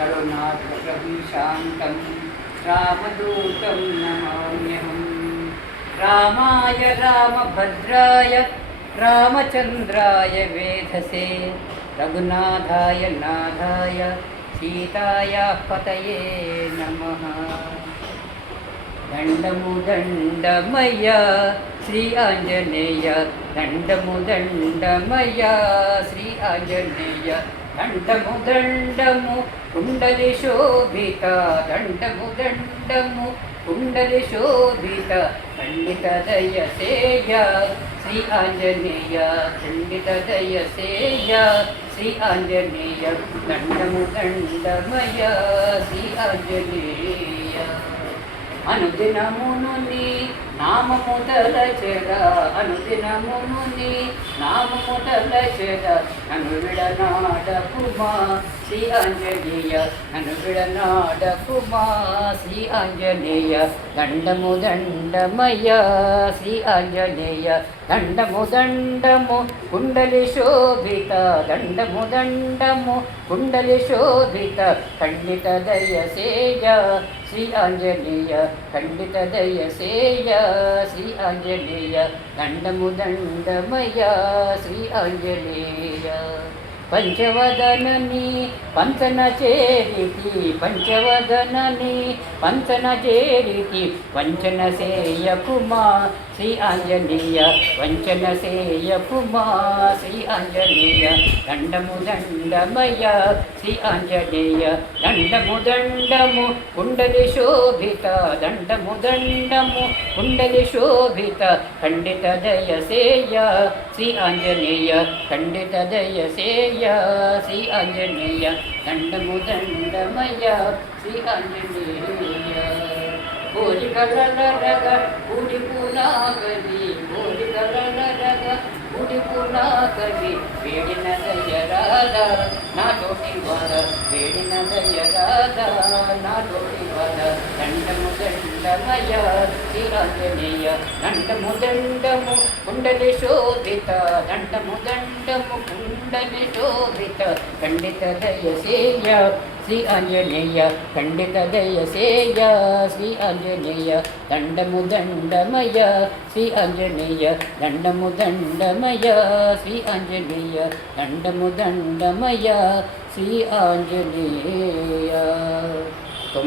करुणाकरं शान्तं रामदूतं नमाम्यहम्। रामाय रामभद्राय रामचन्द्राय वेधसे रघुनाथाय नाथाय सीतायाः पतये नमः। దండము దండమయ్య శ్రీ ఆంజనేయ, దండము దండమయ్య శ్రీ ఆంజనేయ, దండము దండము కుండలి శోభిత, దండము దండము కుండలి శోభిత, పండిత దయసేయ శ్రీ ఆంజనేయ, పండిత దయసేయ శ్రీ ఆంజనేయ, దండము దండమయ్య శ్రీ ఆంజనేయ। అనుదినమును నీ నామము తలచెద, అనుదినమును నీ నామము తలచెద, నన్ను విడనాడకుమా శ్రీ ఆంజనేయ, నన్ను విడనాడకుమా శ్రీ ఆంజనేయ, దండము దండమయ్య శ్రీ ఆంజనేయ, దండము దండము కుండలి శోభిత, దండము దండము కుండలి శోభిత, ఖండిత దయసేయ శ్రీ ఆంజనేయ, ఖండిత దయసేయ శ్రీ ఆంజనేయ, దండము దండమయ్య శ్రీ ఆంజనేయ। పంచవదనని పంచన చేరితి, పంచవదనని పంచన చేరితి, వంచన సేయకుమా శ్రీ ఆంజనేయ, వంచన సేయకుమా శ్రీ ఆంజనేయ, దండము దండమయ్య శ్రీ ఆంజనేయ, దండము దండము కుండలి శోభిత, దండము దండము కుండలి శోభిత, ఖండిత దయసేయ శ్రీ ఆంజనేయ, ఖండిత దయసేయ శ్రీ ఆంజనేయ, దండము దండమయ్య శ్రీ ఆంజనేయ। కోరికలరగ ఊడిపునాగలి, కోరికలరగ ఊడిపునాగలి, వేడిన దయరాధ నాతోటి వార, వేడిన దయరాధ నాతోటి వార, దండము దండమయ శ్రీ ఆంజనేయ, దండము దండము కుండలి శోభిత, దండము దండము కుండలి శోభిత, ఖండిత దయసేయ శ్రీ ఆంజనేయ, ఖండిత దయసేయ శ్రీ ఆంజనేయ, దండము దండమయ శ్రీ ఆంజనేయ, దండము దండమయ శ్రీ ఆంజనేయ, దండము దండమయ శ్రీ ఆంజనేయ।